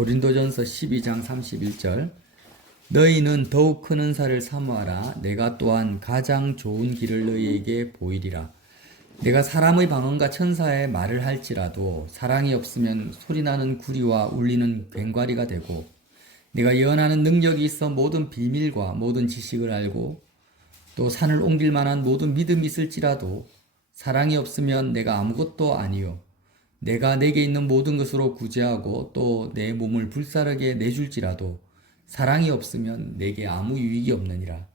고린도전서 12장 31절 너희는 더욱 큰 은사를 사모하라. 내가 또한 가장 좋은 길을 너희에게 보이리라. 내가 사람의 방언과 천사의 말을 할지라도 사랑이 없으면 소리나는 구리와 울리는 괭과리가 되고, 내가 예언하는 능력이 있어 모든 비밀과 모든 지식을 알고 또 산을 옮길 만한 모든 믿음이 있을지라도 사랑이 없으면 내가 아무것도 아니요 내가 내게 있는 모든 것으로 구제하고 또 내 몸을 불사르게 내줄지라도 사랑이 없으면 내게 아무 유익이 없느니라.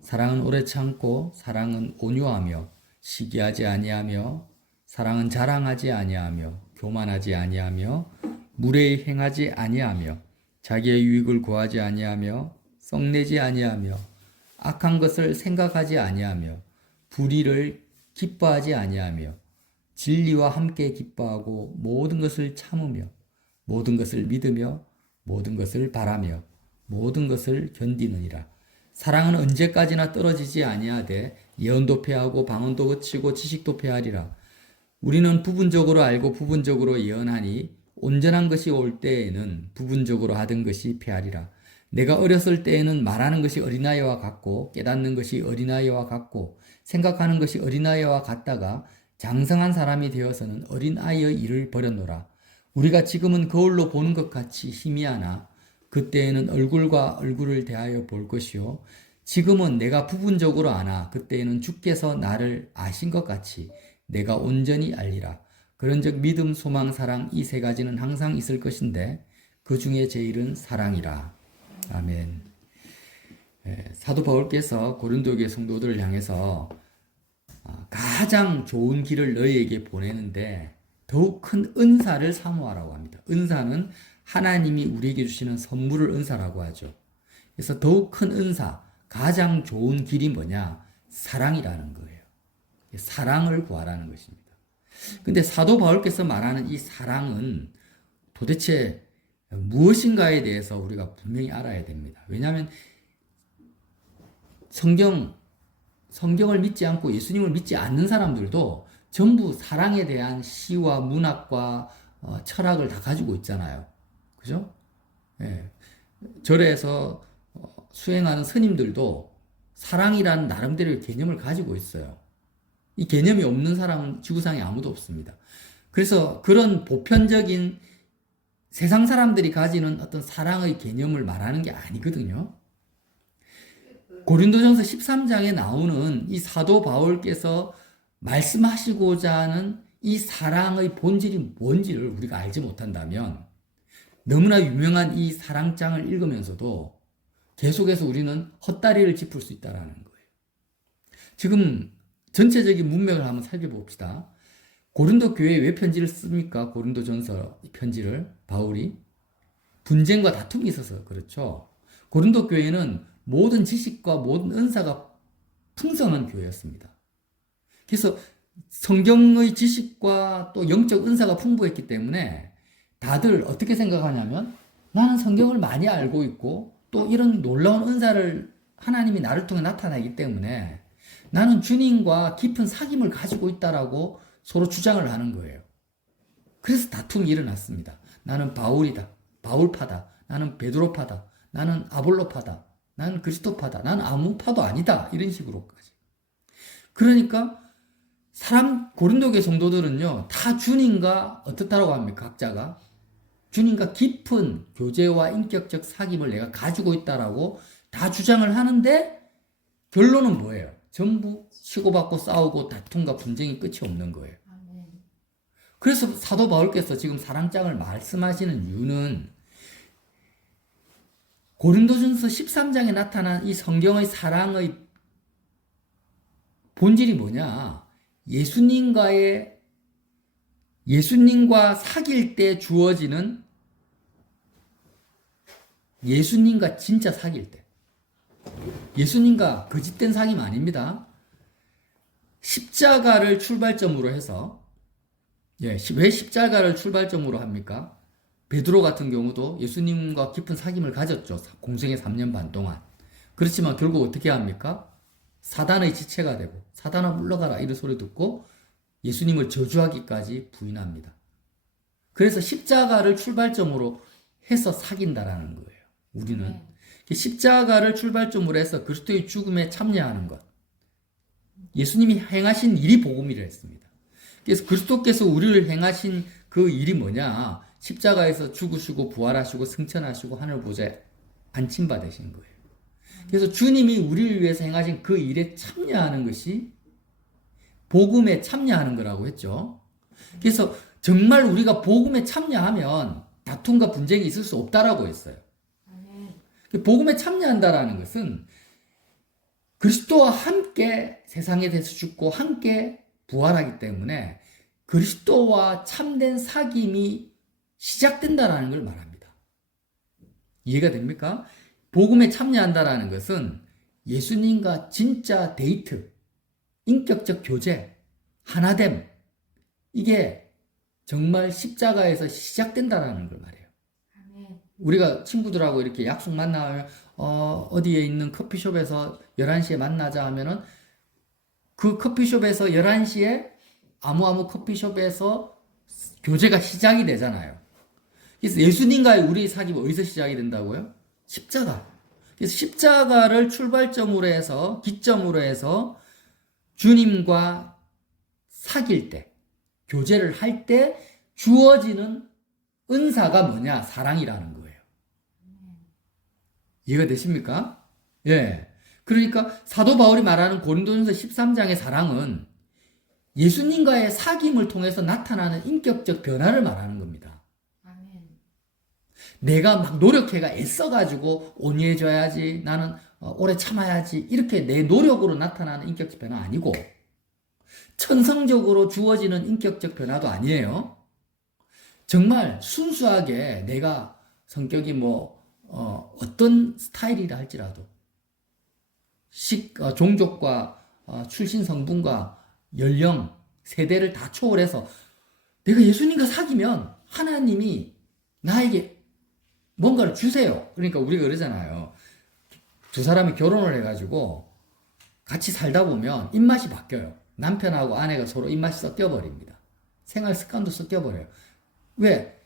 사랑은 오래 참고 사랑은 온유하며 시기하지 아니하며 사랑은 자랑하지 아니하며 교만하지 아니하며 무례히 행하지 아니하며 자기의 유익을 구하지 아니하며 썩내지 아니하며 악한 것을 생각하지 아니하며 불의를 기뻐하지 아니하며 진리와 함께 기뻐하고 모든 것을 참으며 모든 것을 믿으며 모든 것을 바라며 모든 것을 견디느니라. 사랑은 언제까지나 떨어지지 아니하되 예언도 패하고 방언도 그치고 지식도 패하리라. 우리는 부분적으로 알고 부분적으로 예언하니 온전한 것이 올 때에는 부분적으로 하던 것이 패하리라. 내가 어렸을 때에는 말하는 것이 어린아이와 같고 깨닫는 것이 어린아이와 같고 생각하는 것이 어린아이와 같다가 장성한 사람이 되어서는 어린아이의 일을 버렸노라. 우리가 지금은 거울로 보는 것 같이 희미하나 그때에는 얼굴과 얼굴을 대하여 볼 것이요 지금은 내가 부분적으로 아나 그때에는 주께서 나를 아신 것 같이 내가 온전히 알리라. 그런즉 믿음, 소망, 사랑 이 세 가지는 항상 있을 것인데 그 중에 제일은 사랑이라. 아멘. 사도 바울께서 고린도 교회 성도들을 향해서 가장 좋은 길을 너희에게 보내는데 더욱 큰 은사를 사모하라고 합니다. 은사는 하나님이 우리에게 주시는 선물을 은사라고 하죠. 그래서 더욱 큰 은사, 가장 좋은 길이 뭐냐? 사랑이라는 거예요. 사랑을 구하라는 것입니다. 근데 사도 바울께서 말하는 이 사랑은 도대체 무엇인가에 대해서 우리가 분명히 알아야 됩니다. 왜냐하면 성경을 믿지 않고 예수님을 믿지 않는 사람들도 전부 사랑에 대한 시와 문학과 철학을 다 가지고 있잖아요. 그죠? 예. 절에서 수행하는 스님들도 사랑이라는 나름대로의 개념을 가지고 있어요. 이 개념이 없는 사람은 지구상에 아무도 없습니다. 그래서 그런 보편적인 세상 사람들이 가지는 어떤 사랑의 개념을 말하는 게 아니거든요. 고린도전서 13장에 나오는 이 사도 바울께서 말씀하시고자 하는 이 사랑의 본질이 뭔지를 우리가 알지 못한다면 너무나 유명한 이 사랑장을 읽으면서도 계속해서 우리는 헛다리를 짚을 수 있다는 거예요. 지금 전체적인 문맥을 한번 살펴봅시다. 고린도 교회에 왜 편지를 씁니까? 고린도전서 편지를 바울이 분쟁과 다툼이 있어서 그렇죠. 고린도 교회는 모든 지식과 모든 은사가 풍성한 교회였습니다. 그래서 성경의 지식과 또 영적 은사가 풍부했기 때문에 다들 어떻게 생각하냐면 나는 성경을 많이 알고 있고 또 이런 놀라운 은사를 하나님이 나를 통해 나타나기 때문에 나는 주님과 깊은 사귐을 가지고 있다라고 서로 주장을 하는 거예요. 그래서 다툼이 일어났습니다. 나는 바울이다. 바울파다. 나는 베드로파다. 나는 아볼로파다. 나는 그리스도파다. 나는 아무 파도 아니다. 이런 식으로까지. 그러니까 고린도교회 성도들은요, 다 주님과 어떻다라고 합니까? 각자가 주님과 깊은 교제와 인격적 사귐을 내가 가지고 있다라고 다 주장을 하는데 결론은 뭐예요? 전부 치고받고 싸우고 다툼과 분쟁이 끝이 없는 거예요. 그래서 사도 바울께서 지금 사랑장을 말씀하시는 이유는 고린도전서 13장에 나타난 이 성경의 사랑의 본질이 뭐냐? 예수님과 사귈 때 주어지는 예수님과 진짜 사귈 때. 예수님과 거짓된 사귐 아닙니다. 십자가를 출발점으로 해서, 왜 십자가를 출발점으로 합니까? 베드로 같은 경우도 예수님과 깊은 사귐을 가졌죠. 공생의 3년 반 동안. 그렇지만 결국 어떻게 합니까? 사단의 지체가 되고 사단아 물러가라 이런 소리 듣고 예수님을 저주하기까지 부인합니다. 그래서 십자가를 출발점으로 해서 사귄다라는 거예요. 우리는 아멘. 십자가를 출발점으로 해서 그리스도의 죽음에 참여하는 것. 예수님이 행하신 일이 복음이라 했습니다. 그래서 그리스도께서 우리를 행하신 그 일이 뭐냐? 십자가에서 죽으시고 부활하시고 승천하시고 하늘 보좌에 안침받으신 거예요. 그래서 주님이 우리를 위해서 행하신 그 일에 참여하는 것이 복음에 참여하는 거라고 했죠. 그래서 정말 우리가 복음에 참여하면 다툼과 분쟁이 있을 수 없다라고 했어요. 아멘. 복음에 참여한다라는 것은 그리스도와 함께 세상에 대해서 죽고 함께 부활하기 때문에 그리스도와 참된 사귐이 시작된다라는 걸 말합니다. 이해가 됩니까? 복음에 참여한다라는 것은 예수님과 진짜 데이트, 인격적 교제, 하나됨, 이게 정말 십자가에서 시작된다라는 걸 말해요. 아멘. 우리가 친구들하고 이렇게 약속 만나면 어디에 있는 커피숍에서 11시에 만나자 하면은 그 커피숍에서 11시에 아무 커피숍에서 교제가 시작이 되잖아요. 그래서 예수님과의 우리의 사귐이 어디서 시작이 된다고요? 십자가. 그래서 십자가를 출발점으로 해서 기점으로 해서 주님과 사귈 때, 교제를 할 때 주어지는 은사가 뭐냐? 사랑이라는 거예요. 이해가 되십니까? 예. 그러니까 사도 바울이 말하는 고린도전서 13장의 사랑은 예수님과의 사귐을 통해서 나타나는 인격적 변화를 말하는 겁니다. 아멘. 내가 막 노력해가 애써가지고 온유해져야지, 나는 오래 참아야지, 이렇게 내 노력으로 나타나는 인격적 변화 아니고 천성적으로 주어지는 인격적 변화도 아니에요. 정말 순수하게 내가 성격이 어떤 스타일이라 할지라도 종족과 출신 성분과 연령, 세대를 다 초월해서 내가 예수님과 사귀면 하나님이 나에게 뭔가를 주세요. 그러니까 우리가 그러잖아요. 두 사람이 결혼을 해가지고 같이 살다 보면 입맛이 바뀌어요. 남편하고 아내가 서로 입맛이 섞여버립니다. 생활 습관도 섞여버려요. 왜?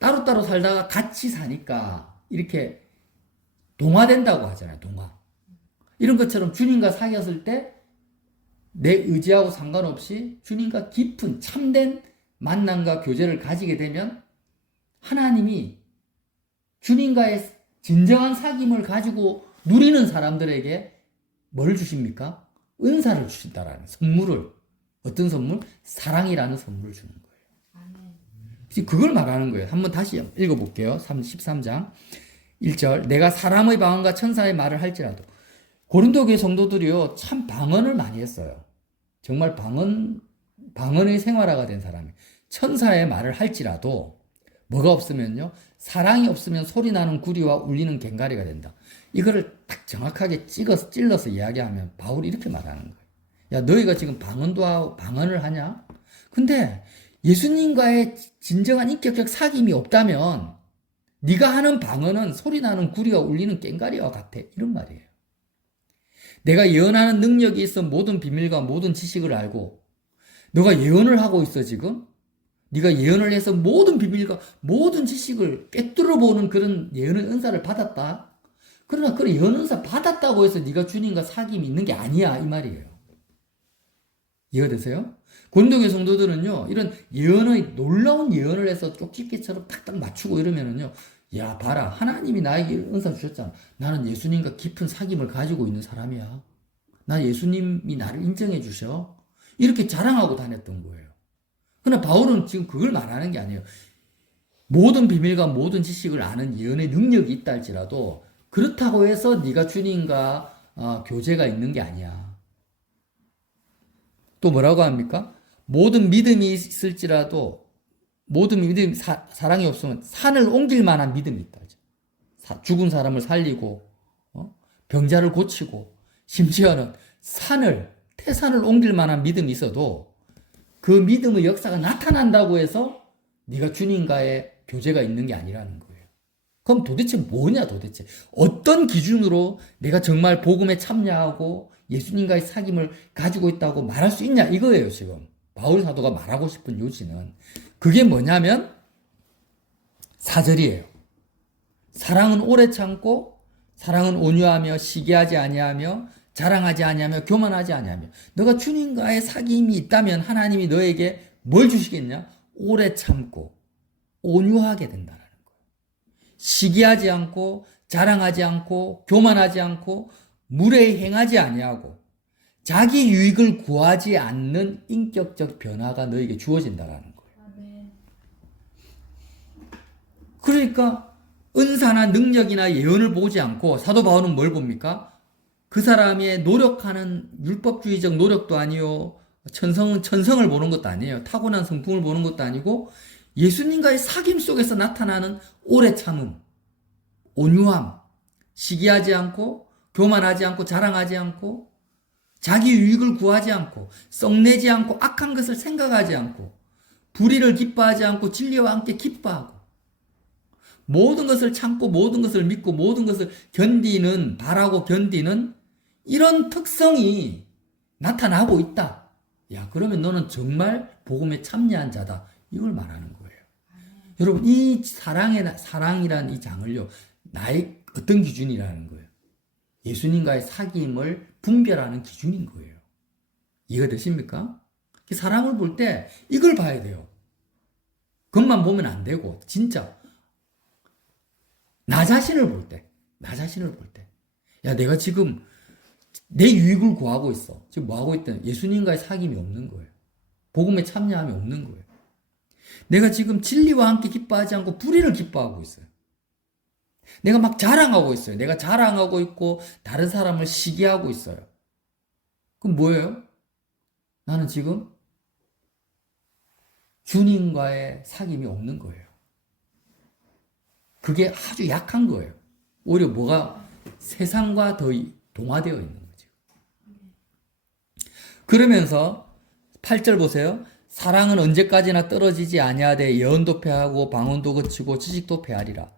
따로따로 살다가 같이 사니까 이렇게 동화된다고 하잖아요. 동화. 이런 것처럼 주님과 사귀었을 때 내 의지하고 상관없이 주님과 깊은 참된 만남과 교제를 가지게 되면 하나님이 주님과의 진정한 사귐을 가지고 누리는 사람들에게 뭘 주십니까? 은사를 주신다라는 선물을. 어떤 선물? 사랑이라는 선물을 주는 거예요. 아멘. 그걸 말하는 거예요. 한번 다시 읽어볼게요. 13장 1절. 내가 사람의 방언과 천사의 말을 할지라도. 고린도 교회 성도들이요, 참 방언을 많이 했어요. 정말 방언의 생활화가 된 사람이. 천사의 말을 할지라도 뭐가 없으면요, 사랑이 없으면 소리 나는 구리와 울리는 꽹과리가 된다. 이거를 딱 정확하게 찔러서 이야기하면 바울이 이렇게 말하는 거예요. 야, 너희가 지금 방언도 하고 방언을 하냐? 근데 예수님과의 진정한 인격적 사귐이 없다면 네가 하는 방언은 소리 나는 구리와 울리는 꽹과리와 같아. 이런 말이에요. 내가 예언하는 능력이 있어 모든 비밀과 모든 지식을 알고, 너가 예언을 하고 있어 지금? 네가 예언을 해서 모든 비밀과 모든 지식을 꿰뚫어 보는 그런 예언의 은사를 받았다. 그러나 그 예언 은사 받았다고 해서 네가 주님과 사귐이 있는 게 아니야, 이 말이에요. 이해가 되세요? 고린도교회 성도들은요, 이런 놀라운 예언을 해서 쪽집게처럼 탁탁 맞추고 이러면은요, 야, 봐라. 하나님이 나에게 은사 주셨잖아. 나는 예수님과 깊은 사귐을 가지고 있는 사람이야. 나 예수님이 나를 인정해 주셔. 이렇게 자랑하고 다녔던 거예요. 그러나 바울은 지금 그걸 말하는 게 아니에요. 모든 비밀과 모든 지식을 아는 예언의 능력이 있다 할지라도 그렇다고 해서 네가 주님과 교제가 있는 게 아니야. 또 뭐라고 합니까? 모든 믿음이 있을지라도 모든 믿음이 사랑이 없으면 산을 옮길 만한 믿음이 있다. 죽은 사람을 살리고 병자를 고치고 심지어는 태산을 옮길 만한 믿음이 있어도 그 믿음의 역사가 나타난다고 해서 네가 주님과의 교제가 있는 게 아니라는 거예요. 그럼 도대체 뭐냐 도대체. 어떤 기준으로 내가 정말 복음에 참여하고 예수님과의 사귐을 가지고 있다고 말할 수 있냐 이거예요 지금. 바울 사도가 말하고 싶은 요지는. 그게 뭐냐면 4절이에요. 사랑은 오래 참고 사랑은 온유하며 시기하지 아니하며 자랑하지 아니하며 교만하지 아니하며. 너가 주님과의 사귐이 있다면 하나님이 너에게 뭘 주시겠냐? 오래 참고 온유하게 된다는 거예요. 시기하지 않고 자랑하지 않고 교만하지 않고 무례히 행하지 아니하고 자기 유익을 구하지 않는 인격적 변화가 너에게 주어진다는 거예요. 아멘. 그러니까 은사나 능력이나 예언을 보지 않고 사도 바울은 뭘 봅니까? 그 사람의 노력하는 율법주의적 노력도 아니요. 천성을 보는 것도 아니에요. 타고난 성품을 보는 것도 아니고 예수님과의 사귐 속에서 나타나는 오래 참음, 온유함, 시기하지 않고 교만하지 않고 자랑하지 않고 자기 유익을 구하지 않고 썩내지 않고 악한 것을 생각하지 않고 불의를 기뻐하지 않고 진리와 함께 기뻐하고 모든 것을 참고 모든 것을 믿고 모든 것을 견디는 바라고 견디는 이런 특성이 나타나고 있다. 야, 그러면 너는 정말 복음에 참여한 자다. 이걸 말하는 거예요. 여러분, 이 사랑이란 이 장을요, 나의 어떤 기준이라는 거예요? 예수님과의 사귐을 분별하는 기준인 거예요. 이해가 되십니까? 사랑을 볼 때 이걸 봐야 돼요. 그것만 보면 안 되고, 진짜. 나 자신을 볼 때, 야, 내가 지금 내 유익을 구하고 있어. 지금 뭐 하고 있든 예수님과의 사귐이 없는 거예요. 복음에 참여함이 없는 거예요. 내가 지금 진리와 함께 기뻐하지 않고 불의를 기뻐하고 있어요. 내가 막 자랑하고 있어요. 내가 자랑하고 있고 다른 사람을 시기하고 있어요. 그럼 뭐예요? 나는 지금 주님과의 사귐이 없는 거예요. 그게 아주 약한 거예요. 오히려 뭐가 세상과 더 동화되어 있는 거죠. 그러면서 8절 보세요. 사랑은 언제까지나 떨어지지 아니하되 예언도 패하고 방언도 그치고 지식도 패하리라.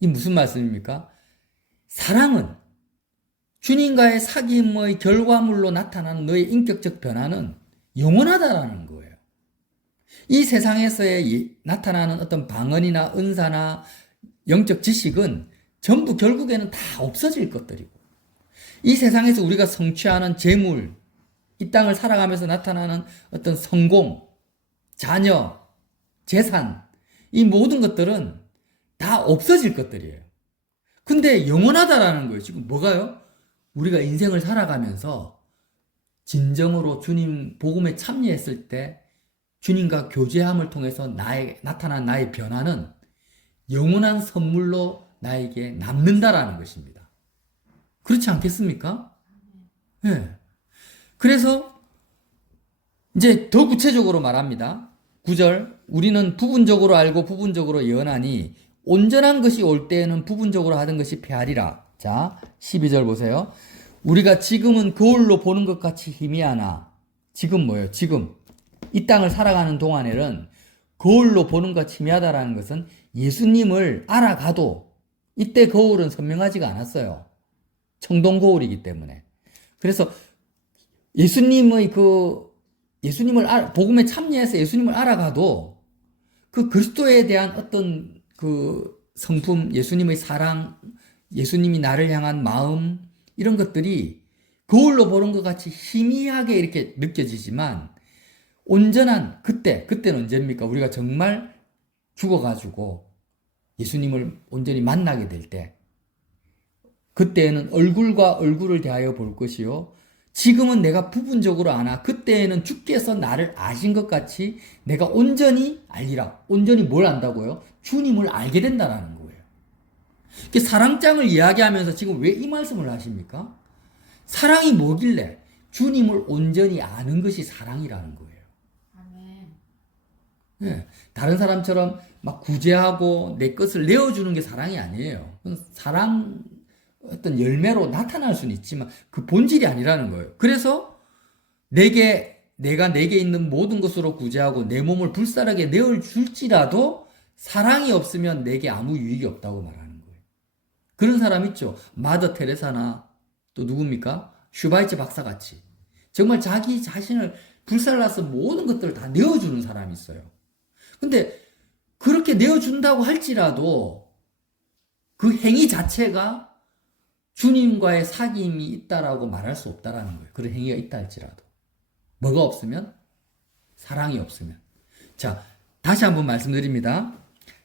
이 무슨 말씀입니까? 사랑은 주님과의 사귐의 결과물로 나타나는 너의 인격적 변화는 영원하다라는 거예요. 이 세상에서의 나타나는 어떤 방언이나 은사나 영적 지식은 전부 결국에는 다 없어질 것들이고, 이 세상에서 우리가 성취하는 재물, 이 땅을 살아가면서 나타나는 어떤 성공, 자녀, 재산, 이 모든 것들은 다 없어질 것들이에요. 근데 영원하다라는 거예요. 지금 뭐가요? 우리가 인생을 살아가면서 진정으로 주님 복음에 참여했을 때 주님과 교제함을 통해서 나타난 나의 변화는 영원한 선물로 나에게 남는다라는 것입니다. 그렇지 않겠습니까? 네. 그래서 이제 더 구체적으로 말합니다. 9절, 우리는 부분적으로 알고 부분적으로 예언하니 온전한 것이 올 때에는 부분적으로 하던 것이 패하리라. 자, 12절 보세요. 우리가 지금은 거울로 보는 것 같이 희미하나, 지금 뭐예요? 지금 이 땅을 살아가는 동안에는 거울로 보는 것 같이 희미하다라는 것은 예수님을 알아가도 이때 거울은 선명하지가 않았어요. 청동 거울이기 때문에. 그래서 복음에 참여해서 예수님을 알아가도 그 그리스도에 대한 어떤 그 성품, 예수님의 사랑, 예수님이 나를 향한 마음, 이런 것들이 거울로 보는 것 같이 희미하게 이렇게 느껴지지만 온전한 그때는 언제입니까? 우리가 정말 죽어가지고 예수님을 온전히 만나게 될 때, 그때에는 얼굴과 얼굴을 대하여 볼 것이요, 지금은 내가 부분적으로 아나 그때에는 주께서 나를 아신 것 같이 내가 온전히 알리라. 온전히 뭘 안다고요? 주님을 알게 된다라는 거예요. 사랑장을 이야기하면서 지금 왜 이 말씀을 하십니까? 사랑이 뭐길래? 주님을 온전히 아는 것이 사랑이라는 거예요. 아멘. 네, 다른 사람처럼 막 구제하고 내 것을 내어주는 게 사랑이 아니에요. 사랑 어떤 열매로 나타날 수는 있지만 그 본질이 아니라는 거예요. 그래서 내가 내게 있는 모든 것으로 구제하고 내 몸을 불사르게 내어줄지라도 사랑이 없으면 내게 아무 유익이 없다고 말하는 거예요. 그런 사람 있죠. 마더 테레사나 또 누굽니까? 슈바이츠 박사같이 정말 자기 자신을 불살라서 모든 것들을 다 내어주는 사람이 있어요. 근데 그렇게 내어준다고 할지라도 그 행위 자체가 주님과의 사귐이 있다라고 말할 수 없다라는 거예요. 그런 행위가 있다 할지라도. 뭐가 없으면? 사랑이 없으면. 자, 다시 한번 말씀드립니다.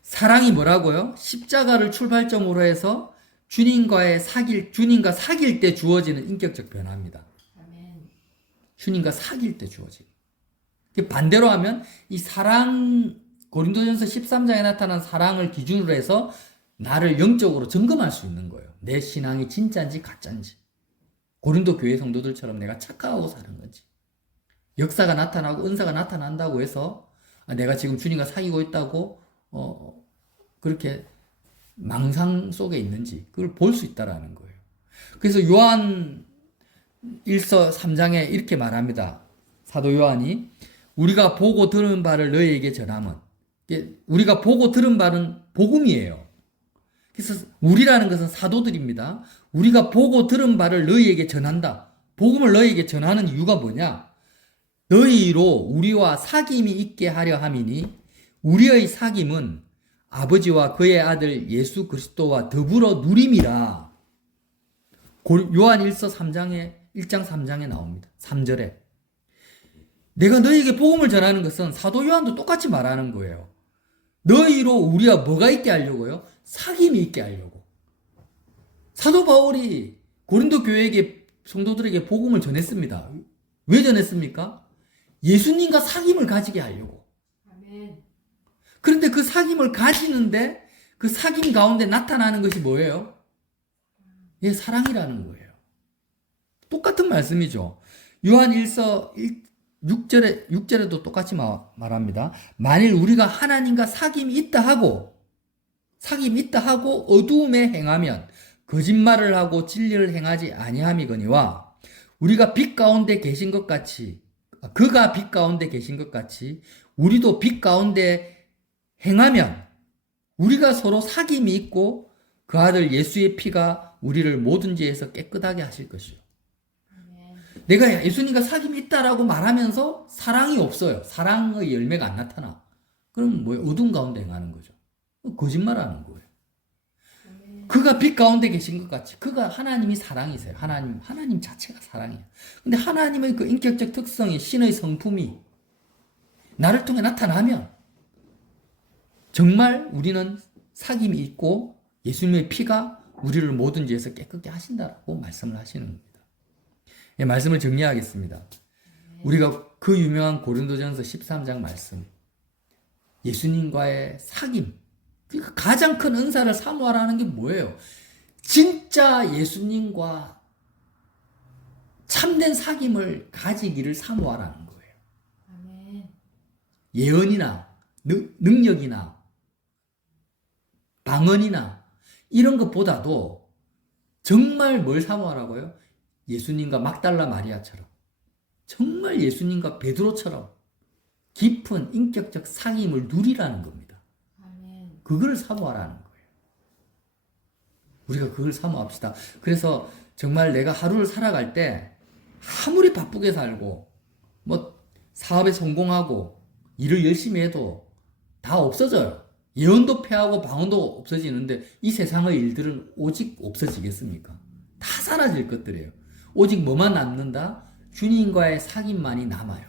사랑이 뭐라고요? 십자가를 출발점으로 해서 주님과 사귈 때 주어지는 인격적 변화입니다. 아멘. 주님과 사귈 때 주어지는. 반대로 하면 이 사랑, 고린도전서 13장에 나타난 사랑을 기준으로 해서 나를 영적으로 점검할 수 있는 거예요. 내 신앙이 진짜인지 가짜인지. 고린도 교회 성도들처럼 내가 착각하고 사는 건지. 역사가 나타나고 은사가 나타난다고 해서 내가 지금 주님과 사귀고 있다고 그렇게 망상 속에 있는지 그걸 볼 수 있다라는 거예요. 그래서 요한 1서 3장에 이렇게 말합니다. 사도 요한이 우리가 보고 들은 바를 너희에게 전함은, 우리가 보고 들은 바는 복음이에요. 그래서 우리라는 것은 사도들입니다. 우리가 보고 들은 바를 너희에게 전한다. 복음을 너희에게 전하는 이유가 뭐냐? 너희로 우리와 사귐이 있게 하려 함이니 우리의 사귐은 아버지와 그의 아들 예수 그리스도와 더불어 누림이라. 요한 1서 1장 3장에 나옵니다. 3절에. 내가 너희에게 복음을 전하는 것은 사도 요한도 똑같이 말하는 거예요. 너희로 우리가 뭐가 있게 하려고요? 사귐이 있게 하려고. 사도 바울이 고린도 교회에게 성도들에게 복음을 전했습니다. 왜 전했습니까? 예수님과 사귐을 가지게 하려고. 아멘. 그런데 그 사귐을 가지는데 그 사귐 가운데 나타나는 것이 뭐예요? 예, 사랑이라는 거예요. 똑같은 말씀이죠. 요한 1서 6절에도 똑같이 말합니다. 만일 우리가 하나님과 사귐이 있다 하고 어두움에 행하면 거짓말을 하고 진리를 행하지 아니함이거니와 우리가 빛 가운데 계신 것 같이 그가 빛 가운데 계신 것 같이 우리도 빛 가운데 행하면 우리가 서로 사귐이 있고 그 아들 예수의 피가 우리를 모든 죄에서 깨끗하게 하실 것이요. 아멘. 내가 예수님과 사귐이 있다라고 말하면서 사랑이 없어요. 사랑의 열매가 안 나타나. 그럼 뭐예요? 어둠 가운데 행하는 거죠. 거짓말하는 거예요. 아멘. 그가 빛 가운데 계신 것 같이 그가 하나님이 사랑이세요. 하나님 자체가 사랑이에요. 근데 하나님의 그 인격적 특성이 신의 성품이 나를 통해 나타나면 정말 우리는 사귐이 있고 예수님의 피가 우리를 모든 죄에서 깨끗게 하신다라고 말씀을 하시는 겁니다. 예, 말씀을 정리하겠습니다. 우리가 그 유명한 고린도전서 13장 말씀, 예수님과의 사귐, 그러니까 가장 큰 은사를 사모하라는 게 뭐예요? 진짜 예수님과 참된 사귐을 가지기를 사모하라는 거예요. 아멘. 예언이나 능력이나 방언이나 이런 것보다도 정말 뭘 사모하라고요? 예수님과 막달라 마리아처럼, 정말 예수님과 베드로처럼 깊은 인격적 사귐을 누리라는 겁니다. 아멘. 그걸 사모하라는 거예요. 우리가 그걸 사모합시다. 그래서 정말 내가 하루를 살아갈 때 아무리 바쁘게 살고 뭐 사업에 성공하고 일을 열심히 해도 다 없어져요. 예언도 패하고 방언도 없어지는데 이 세상의 일들은 오직 없어지겠습니까? 다 사라질 것들이에요. 오직 뭐만 남는다? 주님과의 사귐만이 남아요.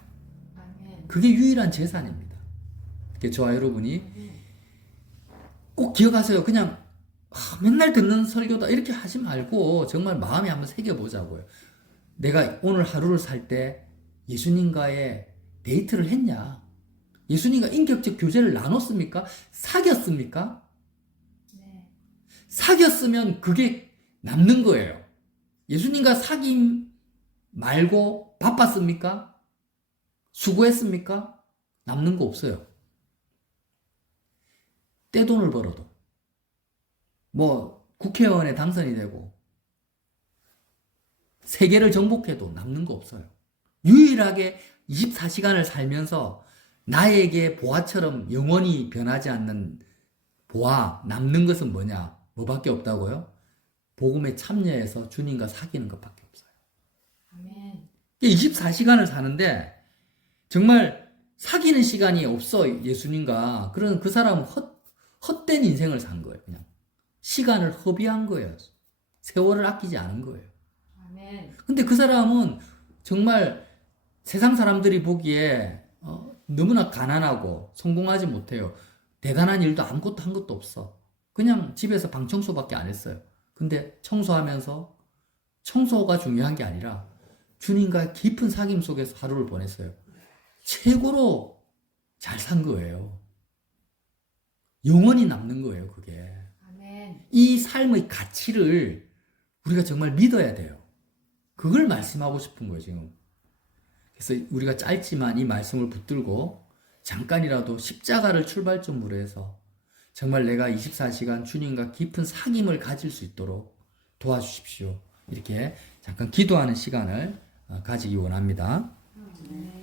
아멘. 그게 유일한 재산입니다. 저와 여러분이 꼭 기억하세요. 그냥 맨날 듣는 설교다 이렇게 하지 말고 정말 마음에 한번 새겨보자고요. 내가 오늘 하루를 살 때 예수님과의 데이트를 했냐? 예수님과 인격적 교제를 나눴습니까? 사귀었습니까? 네. 사귀었으면 그게 남는 거예요. 예수님과 사귐 말고 바빴습니까? 수고했습니까? 남는 거 없어요. 떼돈을 벌어도 뭐 국회의원에 당선이 되고 세계를 정복해도 남는 거 없어요. 유일하게 24시간을 살면서 나에게 보화처럼 영원히 변하지 않는 보화, 남는 것은 뭐냐? 뭐밖에 없다고요? 복음에 참여해서 주님과 사귀는 것밖에 없어요. 아멘. 24시간을 사는데 정말 사귀는 시간이 없어 예수님과. 그런 그 사람은 헛된 인생을 산 거예요. 그냥 시간을 허비한 거예요. 세월을 아끼지 않은 거예요. 아멘. 근데 그 사람은 정말 세상 사람들이 보기에 너무나 가난하고 성공하지 못해요. 대단한 일도 아무것도 한 것도 없어. 그냥 집에서 방 청소밖에 안 했어요. 근데 청소하면서 청소가 중요한 게 아니라 주님과 깊은 사귐 속에서 하루를 보냈어요. 최고로 잘 산 거예요. 영원히 남는 거예요, 그게. 아멘. 이 삶의 가치를 우리가 정말 믿어야 돼요. 그걸 말씀하고 싶은 거예요, 지금. 그래서 우리가 짧지만 이 말씀을 붙들고 잠깐이라도 십자가를 출발점으로 해서 정말 내가 24시간 주님과 깊은 사귐을 가질 수 있도록 도와주십시오. 이렇게 잠깐 기도하는 시간을 가지기 원합니다. 네.